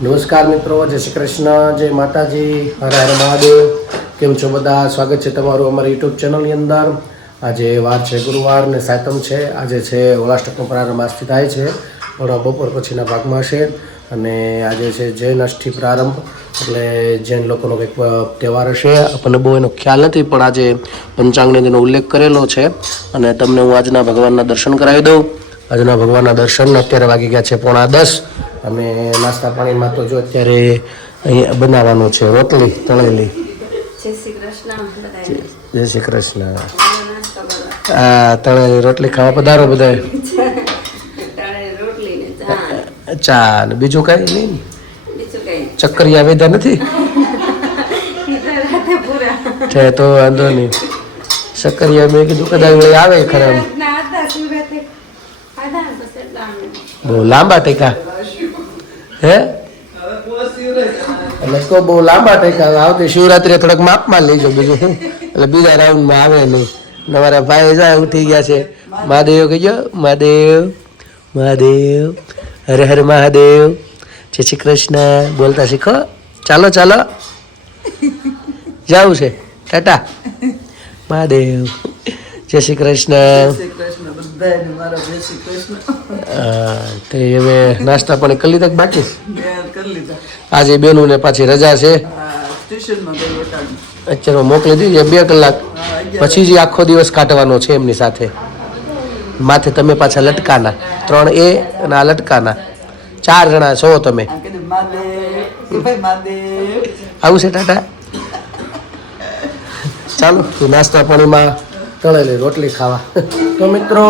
નમસ્કાર મિત્રો, જય શ્રી કૃષ્ણ, જય માતાજી, હરે હરે મહાદેવ. કેમ છો બધા? સ્વાગત છે તમારું અમારી યુટ્યુબ ચેનલની અંદર. આજે વાર છે ગુરુવાર ને સાતમ છે. આજે છે ઓલાષ્ટકનો પ્રારંભ આજથી થાય છે. પણ બપોર પછીના ભાગમાં છે અને આજે છે જૈન અષ્ટી પ્રારંભ. એટલે જૈન લોકોનો કંઈક તહેવાર હશે. આપણને બહુ એનો ખ્યાલ નથી, પણ આજે પંચાંગની તેનો ઉલ્લેખ કરેલો છે. અને તમને હું આજના ભગવાનના દર્શન કરાવી દઉં. આજના ભગવાનના દર્શન અત્યારે વાગી ગયા છે પોણા દસ. અને નાસ્તા પાણીમાં તો જો અત્યારે અહીંયા બનાવવાનું છે રોટલી તળેલી જય શ્રી કૃષ્ણ જય શ્રી કૃષ્ણ નાસ્તો આ તળેલી રોટલી ખાવા પધારો બધા ચાલ ચા ચા ને બીજું કાંઈ નહીં ચક્કરિયા વેદા નથી છે તો વાંધો નહીં ચક્કરિયા મેં કીધું કદાચ આવે ખરા અમે. બહુ લાંબા ટેકા હે? એટલે તો બહુ લાંબા ટેકા આવતી શિવરાત્રી થોડાક માપમાં લેજો બીજું. એટલે બીજા રાઉન્ડમાં આવે નહીં. તમારા ભાઈ જાય ઉઠી ગયા છે. મહાદેવ કહેજો મહાદેવ મહાદેવ હર હર મહાદેવ. જય શ્રી કૃષ્ણ. બોલતા શીખો. ચાલો ચાલો. જવું છે. ટાટા. મહાદેવ. જય શ્રી કૃષ્ણ. તે હવે નાસ્તા પાણી કરી લીધા બાકી? આજે બેનું ને પાછી રજા છે. આ ટ્યુશનમાં ગઈ વટાણ અત્યારે મોકલી દીધી બે કલાક. પછી જે આખો દિવસ કાઢવાનો છે એમની સાથે. માથે તમે પાછા લટકાના. ત્રણ એ અને આ લટકાના. ચાર જણા છો તમે. આવું છે ટાટા? ચાલો નાસ્તા પાણીમાં તળેલી રોટલી ખાવા. તો મિત્રો,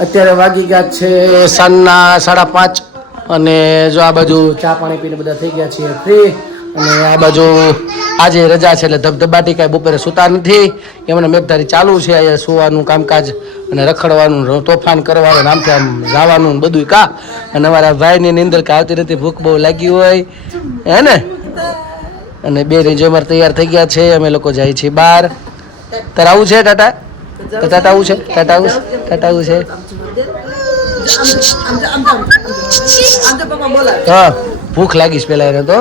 અત્યારે વાગી ગયા છે સાંજના સાડા પાંચ અને જો આ બાજુ ચા પાણી પીને બધા થઈ ગયા છીએ ફ્રી અને આ બાજુ આજે રજા છે એટલે ધબધબાટી કાંઈ બપોરે સૂતા નથી. એમને મેઘધારી ચાલુ છે અહીંયા સુવાનું કામકાજ અને રખડવાનું તોફાન કરવાનું, આમ આમ જવાનું બધું કા. અને અમારા ભાઈની નિંદર કાંઈ આવતી નથી, ભૂખ બહુ લાગી હોય. હે ને? અને બે રેન્જો તૈયાર થઈ ગયા છે, અમે લોકો જાય છીએ બહાર. તારે આવું છે, ટાટા? તો આવું છે? ટાટા આવું છે? હા ભૂખ લાગીશ પેલા એને તો.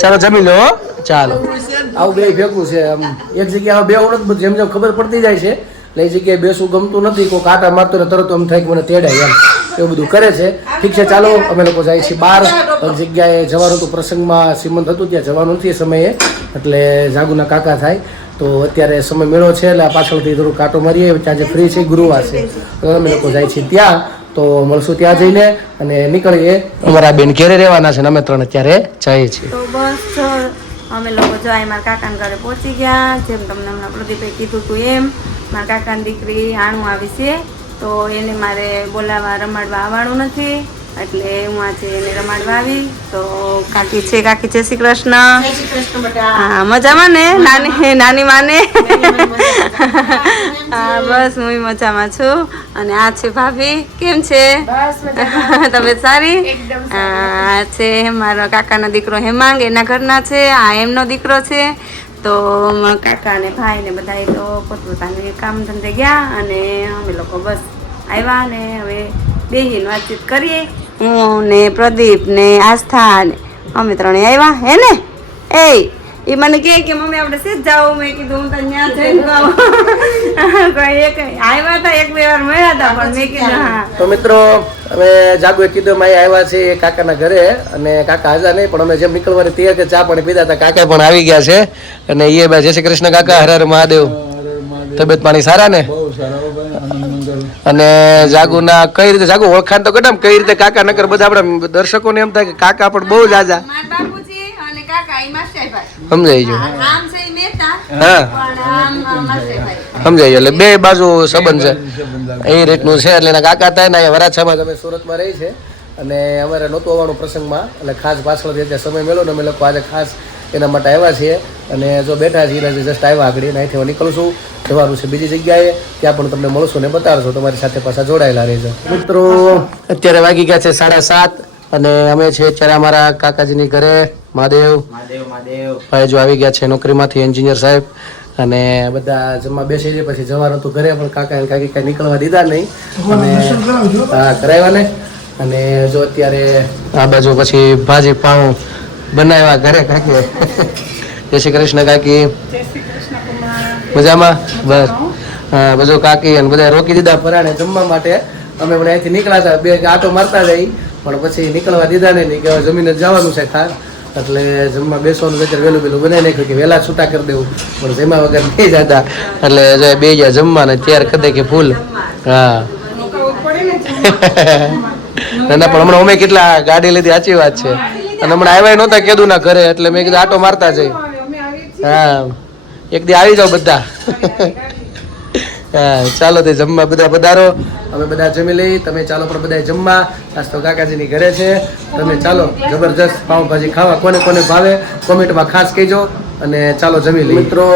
ચાલો જમી લો હો. ચાલો. આવું બે ભેગું છે. આમ એક જગ્યાએ બે ઓળખ જેમ જેમ ખબર પડતી જાય છે એટલે એ જગ્યાએ બેસવું ગમતું નથી. કોઈ કાંટા મારતો ને તરત એમ થાય કે મને તેડાય એમ. એવું બધું કરે છે. ઠીક છે ચાલો અમે લોકો જાય છીએ બહાર. જગ્યાએ જવાનું હતું પ્રસંગમાં સીમંત હતું ત્યાં જવાનું નથી એ સમયે. એટલે જાગુના કાકા થાય. તો અત્યારે સમય મેળો છે એટલે પાછળથી થોડું કાંટો મારીએ. ત્યાં જે ફ્રી છે ગુરુવાર છે. અમે લોકો જાય છીએ ત્યાં. તો મળશું ત્યાં જઈને અને નીકળીએ. અમારા બેન ઘેરે રહેવાના છે ને અમે ત્રણ અત્યારે જઈએ છીએ. તો બસ અમે લોકો જો અહીં મારા કાકાના ઘરે પહોંચી ગયા. જેમ તમને હમણાં પ્રદીપભાઈ કીધું હતું એમ, મારા કાકાની દીકરી આણું આવી છે. તો એને મારે બોલાવવા, રમાડવા આવવાનું નથી. એટલે હું આજે એને રમાડવા આવી તો કાકી છે કાકી જય શ્રી કૃષ્ણ. હા મજામાં ને? નાની નાની માને? હા બસ હું મજામાં છું. અને આ છે ભાભી. કેમ છે? તબિયત સારી? આ છે મારો કાકાનો દીકરો હેમાંગ. એના ઘરના છે આ એમનો દીકરો છે. તો કાકા ને ભાઈ ને બધા તો પોતપોતાને કામ ધંધે ગયા અને અમે લોકો બસ આવ્યા ને હવે બેહીને વાતચીત કરીએ. હું ને પ્રદીપ ને આસ્થા ને અમે ત્રણે આવ્યા હે ને? એ એ મને કહે કે મમ્મી આપણે સીધ જાવ? મેં કીધું હું તો ત્યાં જઈને કહું એક આવ્યા હતા એક બે વાર મળ્યા હતા પણ મેં કીધું હા. તો મિત્રો અમે જાગુએ કીધું માય આવ્યા છે કાકાના ઘરે અને કાકા હાજર નહીં પણ અમે જેમ નીકળવાની તૈયાર કે ચા પણ પીધા હતા કાકા પણ આવી ગયા છે અને એ બે જય શ્રી કૃષ્ણ કાકા હર હર મહાદેવ. તબિયત પાણી સારા ને? અને જાગુના કઈ રીતે જાગુ ઓળખાણ તો કટામ કઈ રીતે કાકા નકર બધા આપણા દર્શકોને એમ થાય કે કાકા પણ બહુ જાજા. સમજાઈ ગયું. સમજાઈ ગયું. એટલે બે બાજુ સંબંધ છે. એ રીતનું છે. એટલે એના કાકા થાય ને અહીંયા વરાછામાં તમે સુરતમાં રહી છે. અને અમારે નહોતું આવવાનું પ્રસંગમાં એટલે ખાસ પાછળ જે સમય મેળો ને અમે લોકો આજે ખાસ એના માટે આવ્યા છીએ. અને જો બેઠા છીએ એટલે જસ્ટ આવ્યા આગળ અને અહીંથી નીકળશું. જવાનું છે બીજી જગ્યાએ. ત્યાં પણ તમને મળશું ને બતાવશો. તમારી સાથે પાછા જોડાયેલા રહેજો. મિત્રો અત્યારે વાગી ગયા છે સાડા સાત અને અમે છે અત્યારે અમારા કાકાજીની ઘરે. મહાદેવ. ભાઈ જો આવી ગયા છે નોકરીમાંથી એન્જિનિયર સાહેબ. અને બધા જમવા બેસી જાય પછી જવાનું હતું ઘરે પણ કાકા અને કાકી કાંઈ નીકળવા દીધા નહીં. અને હા કરાવ્યા ને. અને જો અત્યારે આ બાજુ પછી ભાજી પાઉં બનાવ્યા ઘરે કાકી. જય શ્રી કૃષ્ણ કાકી મજામાં? બસ. હા બધું કાકી અને બધા રોકી દીધા પરાણે જમવા માટે. અમે પણ અહીંથી નીકળ્યા હતા. બે આટો મારતા જઈ પણ પછી નીકળવા દીધા નહીં. કે જમીન જવાનું છે ખાર એટલે જમવા બેસવાનું વેચર વહેલું વહેલું બનાવી નાખ્યું કે વહેલા છૂટા કરી દેવું. પણ જમ્યા વગર નહીં જતા. એટલે જો બે ગયા જમવા ને ત્યાર કદે કે ફૂલ. હા. ના પણ હમણાં અમે કેટલા ગાડી લીધી સાચી વાત છે. અને હમણાં આવ્યા નહોતા કેદું ના ઘરે, એટલે મેં કીધું આટો મારતા જઈ. હા. એક દી આવી જાઓ બધા. હા, ચાલો તે જમવા બધા પધારો. અમે બધા જમી લઈ, તમે ચાલો પણ બધા જમવા. આજ તો કાકાજીની ઘરે છે. તમે ચાલો, જબરજસ્ત પાઉંભાજી ખાવા. કોને કોને ભાવે, કોમેન્ટમાં ખાસ કહેજો. અને ચાલો જમી લઈએ. મિત્રો,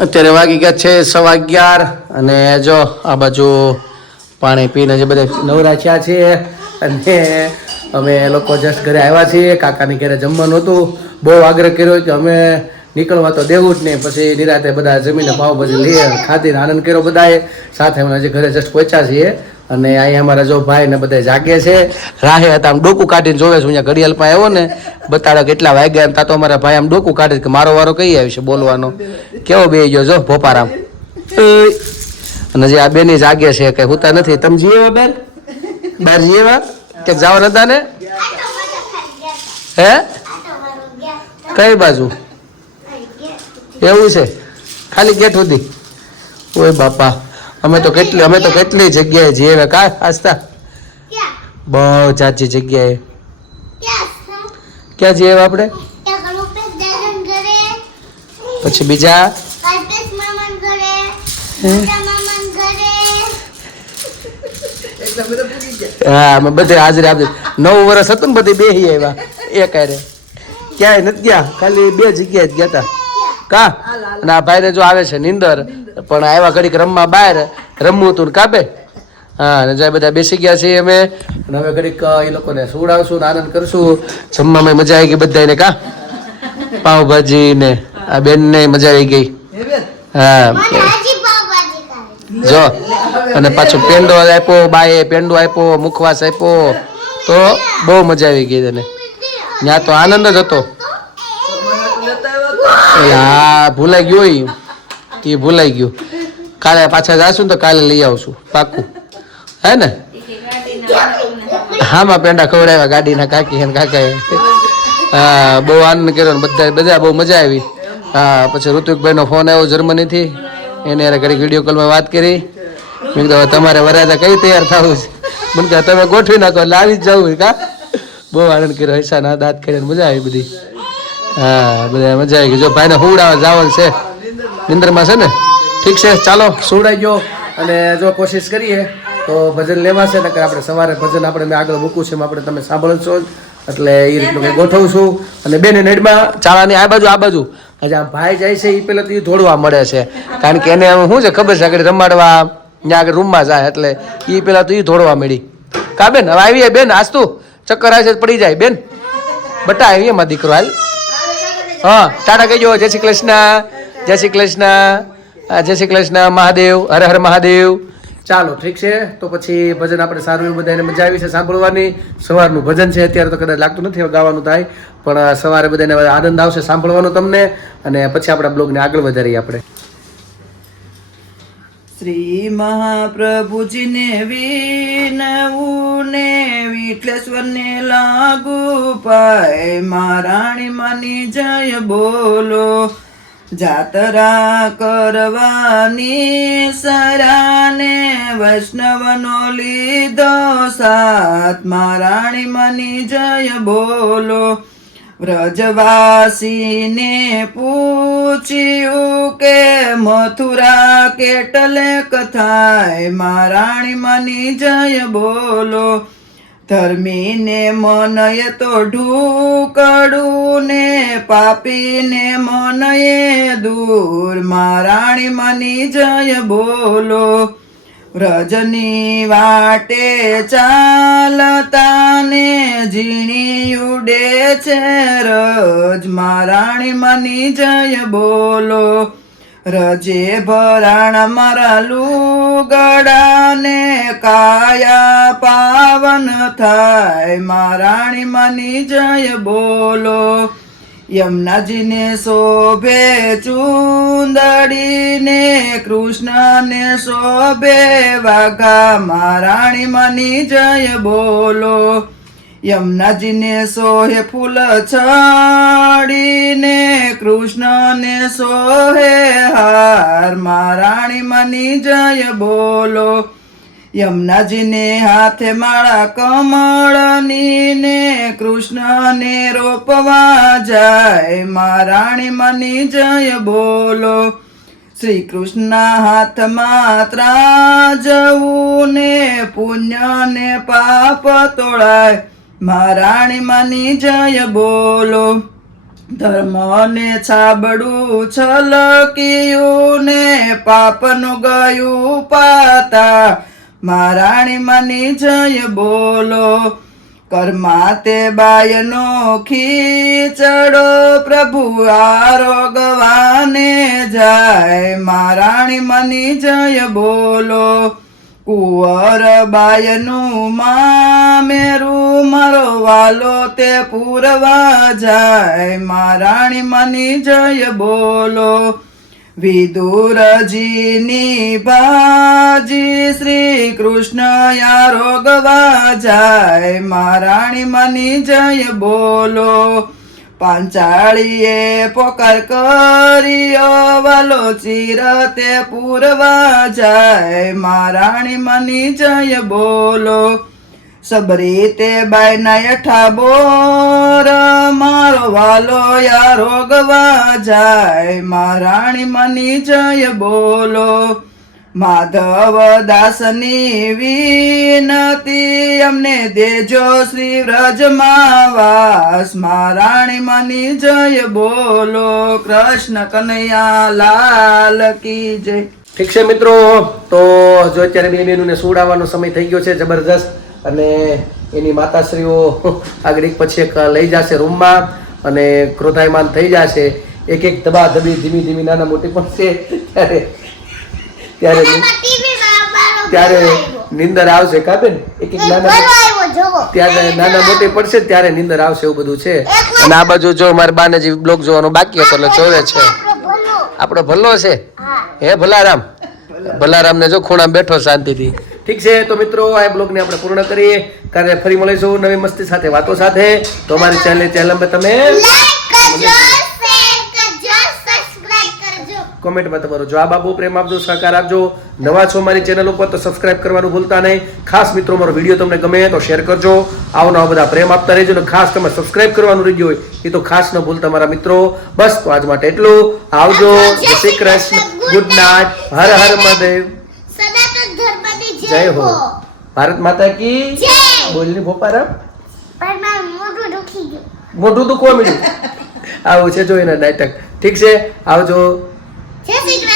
અત્યારે વાગી ગયા છે સવા અગિયાર. અને જો આ બાજુ પાણી પીને જે બધા નવરા થયા છે, અને અમે લોકો જસ્ટ ઘરે આવ્યા છીએ, કાકાની ઘરે જમવાનું હતું. બહુ આગ્રહ કર્યો કે અમે નીકળવા તો દેવું જ નહીં, પછી નિરાતે બધા જમીને પાવભાજી લઈએ ખાધીને આનંદ કર્યો બધાએ. સાથે અમે હજી ઘરે જસ્ટ પહોંચ્યા છીએ અને અહીંયા અમારા જો ભાઈ ને બધા જાગે છે. રાહે હતા, આમ ડોકું કાઢીને જોવે છે અહીંયા ઘડિયાળ પાસે આવ્યો ને, બતાડો કેટલા વાગ્યા એમ, તા તો અમારા ભાઈ આમ ડોકું કાઢે કે મારો વારો કઈ આવી છે બોલવાનો? કેવો બે ગયો જો, ભોપારામ? અને જે આ બેની જાગે છે કઈ હોતા નથી. તમે જીવે બેન? બહાર જીવે કે જવા નતા ને? હે? કઈ બાજુ? એવું છે. ખાલી ગેટ સુધી. ઓય બાપા. અમે તો કેટલી અમે તો કેટલી જગ્યાએ જઈએ કા આસ્તા બહુ જાજી જગ્યાએ. ક્યાં જઈએ આપણે? પછી બીજા? હા બધે હાજરી આપી નવ વર્ષ હતું ને બધી બેહી આવ્યા. એક હારે. ક્યાંય નથી ગયા. ખાલી બે જગ્યાએ જ ગયા હતા કા? અને આ ભાઈને જો આવે છે નિંદર પણ આવ્યા ઘડીક રમવા બહાર રમવું હતું ને કાપે. હા અને જો બધા બેસી ગયા છીએ અમે. અને હવે ઘડીક એ લોકોને સુવડાવશું આનંદ કરશું. જમવામાં મજા આવી ગઈ બધાને કા? પાવભાજી ને આ બેન ને મજા આવી ગઈ. હા. જો, અને પાછો પેંડો આપ્યો, બાએ પેંડો આપ્યો, મુખવાસ આપ્યો. તો બહુ મજા આવી ગઈ તને. ત્યાં તો આનંદ જ હતો. હા ભૂલાઈ ગયો એ ભૂલાઈ ગયું. કાલે પાછા જાશું તો કાલે લઈ આવશું પાકું હે ને? હામાં પેંડા ખવડાવ્યા, ગાડીના કાકી અને કાકાએ. હા, બહુ આનંદ કર્યો બધા બધા બહુ મજા આવી. હા, પછી ઋતુકભાઈનો ફોન આવ્યો જર્મનીથી. એને યાર ઘડી વીડિયો કોલમાં વાત કરી. મેં કીધું તમારે વરાજા કઈ તૈયાર થવું છે? મને કહે, તમે ગોઠવી નાખો લાવી જ જવું કા? બહુ આનંદ કર્યો હૈસા ના દાંત કરીને મજા આવી બધી. હા બધા મજા આવી ગઈ. જો ભાઈને હુવડાવવા જાવલ છે. નિંદરમાં છે ને? ઠીક છે, ચાલો. સુવડાઈ ગયો. અને જો કોશિશ કરીએ, તો ભજન લેવાશે, નકર આપણે સવારે ભજન આપણે મેં આગળ મૂકવું છે, એમાં આપણે તમે સાંભળશો જ. એટલે એ રીતનું કંઈ ગોઠવું છું. અને બેન નેડમાં ચાળાની આ બાજુ આ બાજુ. હજી આમ ભાઈ જાય છે એ પેલા તો એ દોડવા મળે છે. કારણ કે એને શું છે ખબર છે, આગળ રમાડવા ત્યાં આગળ રૂમમાં જાય, એટલે એ પેલા તો એ ધોળવા મળી કા બેન, હવે આવી જાય બેન આસ્તું ચક્કર આવે છે પડી જાય. બેન, બટા આવી એમાં દીકરો, હાલ. હા, ટાટા કહેજો જય શ્રી કૃષ્ણ, જય શ્રી કૃષ્ણ જય શ્રી કૃષ્ણ, મહાદેવ, હર હર મહાદેવ. ચાલો, ઠીક છે? તો પછી ભજન આપણે સારું એવું બધાને મજા આવી છે સાંભળવાની. સવારનું ભજન છે, અત્યારે તો કદાચ લાગતું નથી ગાવાનું થાય, પણ સવારે બધાને આનંદ આવશે સાંભળવાનો તમને, અને પછી આપણા બ્લોગને આગળ વધારીએ આપણે. શ્રી મહાપ્રભુજીને વિનવું ને વિઠલેશ્વરને લાગુ પાય, મહારાણી મની જય બોલો. જાતરા કરવાની સરાને વૈષ્ણવનો લીધો સાત મહારાણી મની જય બોલો. વ્રજવાસીને પૂછ્યું કે મથુરા કેટલે કથાય મારાણી મની જય બોલો. ધર્મીને મનય તો ઢૂકડું ને પાપીને મનયે દૂર. મારાણી મની જય બોલો, વ્રજની વાટે ચાલતા ને ઝીણી ઉડે છે રજ. મારાણી મની જય બોલો રજે ભરાણ મારા લુગડાને કાયા પાવન થાય. મારાણી મની જય બોલો. યમુનાજીને શોભે ચુંદડીને, કૃષ્ણને શોભે વાઘા. મહારાણી મની જય બોલો. યમુનાજીને સોહે ફૂલ છડીને કૃષ્ણને સોહે હાર મહારાણી મની જય બોલો યમુનાજીને હાથે માળા કમળની ને કૃષ્ણને રોપવા જાય મહારાણી મની જય બોલો શ્રી કૃષ્ણ હાથમાં ત્રાજવું ને પુણ્ય ને પાપ તોળાય મહારાણી મની જય બોલો. ધર્મને છાબડું છલક્યું ને પાપનું ગયું પાતા. મહારાણી મની જય બોલો. કર્મા તે બાયનો ખીચડો, પ્રભુ આરોગવાને જાય. મહારાણી મની જય બોલો. કુંવર બાયનું મામેરું મારો વાલો તે પૂરવા જાય. મહારાણી મની જય બોલો. વિદુરજીની બાજી શ્રી કૃષ્ણ આરોગવા જાય. મહારાણી મની જય બોલો. પાંચાળીએ પોકર કર્યો, વાલો ચીરતે પૂરવા જાય. મહારાણી મની જય બોલો. સબરી તે બાયના યઠા બોર, મારો વાલો યારો ગવા જાય. મહારાણી મની જય બોલો. માધવ દાસની વિનતી અમને દેજો શ્રી વ્રજમાં વાસ. મહારાણી મની જય બોલો, કૃષ્ણ કનૈયા લાલ કી જય. ઠીક છે મિત્રો, તો જો અત્યારે બે બેનુને સુવડાવવાનો સમય થઈ ગયો છે જબરજસ્ત, અને એની માતાશ્રીઓ આગળ પછી એક લઈ જશે રૂમમાં, અને ક્રોધાયમાન થઈ જશે. એક એક દબા દબી ધીમી ધીમી નાના મોટી પણ છે. ત્યારે ત્યારે ત્યારે નિંદર આવશે કાબેન એક એક નાના ત્યારે નાના મોટી પડશે ને ત્યારે નિંદર આવશે એવું બધું છે. અને આ બાજુ જો મારા બાને જે બ્લોગ જોવાનો બાકી હતો એટલે જોવે છે. આપણો ભલ્લો છે? હે. ભલારામ? ભલારામ. ને જો ખૂણા બેઠો શાંતિથી. ઠીક છે તો મિત્રો આ બ્લોગ ને આપણે પૂર્ણ કરીએ. ત્યારે ફરી મળીશું નવી મસ્તી સાથે વાતો સાથે. તો અમારી ચેનલ ચેનલ તમે કોમેન્ટમાં તમારો જવાબ આપો. પ્રેમ આપજો સહકાર આપજો. નવા છો મારી ચેનલ ઉપર તો સબસ્ક્રાઇબ કરવાનું ભૂલતા નહીં. ખાસ મિત્રો મારો વીડિયો તમને ગમે તો શેર કરજો. આવો નવા બધા પ્રેમ આપતા રહેજો અને ખાસ તમે સબસ્ક્રાઇબ કરવાનું રહી હોય એ તો ખાસ ન ભૂલતા મારા મિત્રો. બસ તો આજ માટે એટલું. આવજો. જય Shri Krishna. Good night Har Har Mahadev. જય હો. ભારત માતા કી બોલી બોલની ભોપારામ મોઢું દુખવા મળ્યું આવું છે જો એના નાટક. ઠીક છે? આવજો. જય શ્રી કૃષ્ણ